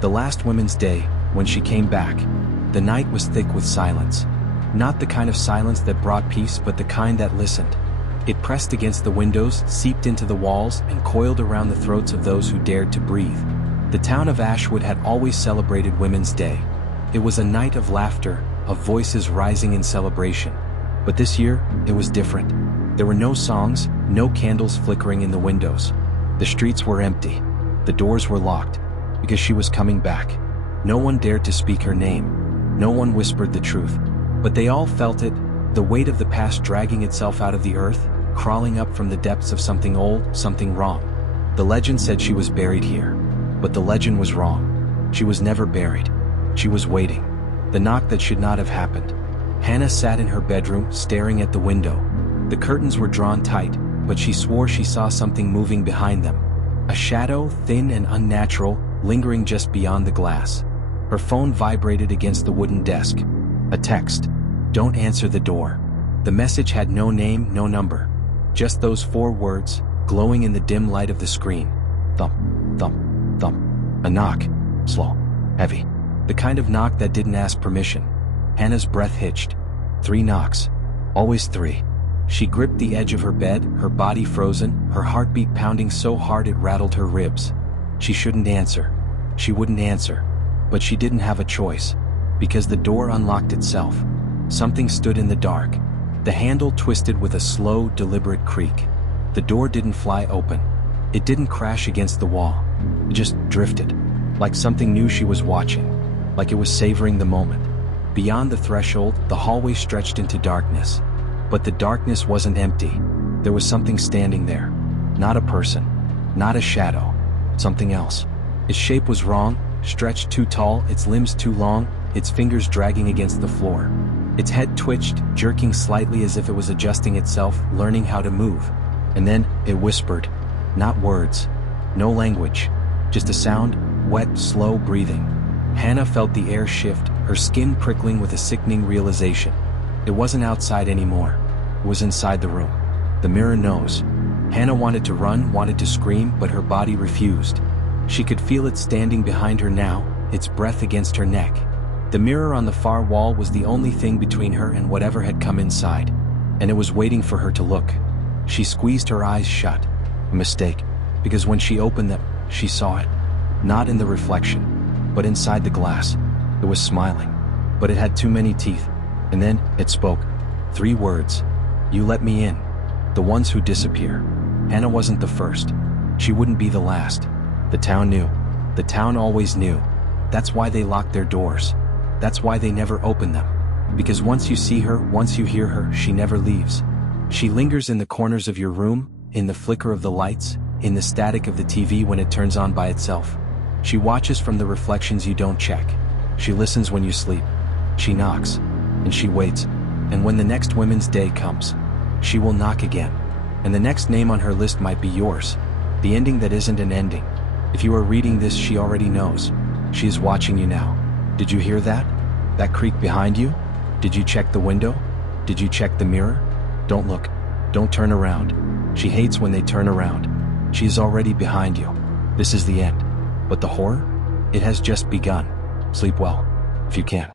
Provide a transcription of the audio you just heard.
The last Women's Day, when she came back, the night was thick with silence. Not the kind of silence that brought peace, but the kind that listened. It pressed against the windows, seeped into the walls, and coiled around the throats of those who dared to breathe. The town of Ashwood had always celebrated Women's Day. It was a night of laughter, of voices rising in celebration. But this year, it was different. There were no songs, no candles flickering in the windows. The streets were empty. The doors were locked, because she was coming back. No one dared to speak her name. No one whispered the truth. But they all felt it, the weight of the past dragging itself out of the earth, crawling up from the depths of something old, something wrong. The legend said she was buried here. But the legend was wrong. She was never buried. She was waiting. The knock that should not have happened. Hannah sat in her bedroom, staring at the window. The curtains were drawn tight, but she swore she saw something moving behind them. A shadow, thin and unnatural, lingering just beyond the glass. Her phone vibrated against the wooden desk. A text. Don't answer the door. The message had no name, no number. Just those 4 words, glowing in the dim light of the screen. Thump, thump, thump. A knock. Slow. Heavy. The kind of knock that didn't ask permission. Hannah's breath hitched. 3 knocks. Always 3. She gripped the edge of her bed, her body frozen, her heartbeat pounding so hard it rattled her ribs. She shouldn't answer. She wouldn't answer. But she didn't have a choice. Because the door unlocked itself. Something stood in the dark. The handle twisted with a slow, deliberate creak. The door didn't fly open. It didn't crash against the wall. It just drifted. Like something new she was watching. Like it was savoring the moment. Beyond the threshold, the hallway stretched into darkness. But the darkness wasn't empty. There was something standing there. Not a person. Not a shadow. Something else. Its shape was wrong, stretched too tall, its limbs too long, its fingers dragging against the floor. Its head twitched, jerking slightly as if it was adjusting itself, learning how to move. And then, it whispered. Not words. No language. Just a sound, wet, slow breathing. Hannah felt the air shift, her skin prickling with a sickening realization. It wasn't outside anymore. It was inside the room. The mirror knows. Hannah wanted to run, wanted to scream, but her body refused. She could feel it standing behind her now, its breath against her neck. The mirror on the far wall was the only thing between her and whatever had come inside. And it was waiting for her to look. She squeezed her eyes shut. A mistake. Because when she opened them, she saw it. Not in the reflection, but inside the glass. It was smiling. But it had too many teeth. And then, it spoke. 3 words. You let me in. The ones who disappear. Hannah wasn't the first. She wouldn't be the last. The town knew. The town always knew. That's why they locked their doors. That's why they never opened them. Because once you see her, once you hear her, she never leaves. She lingers in the corners of your room, in the flicker of the lights, in the static of the TV when it turns on by itself. She watches from the reflections you don't check. She listens when you sleep. She knocks. And she waits. And when the next Women's Day comes, she will knock again. And the next name on her list might be yours. The ending that isn't an ending. If you are reading this, she already knows. She is watching you now. Did you hear that? That creak behind you? Did you check the window? Did you check the mirror? Don't look. Don't turn around. She hates when they turn around. She is already behind you. This is the end. But the horror? It has just begun. Sleep well, if you can.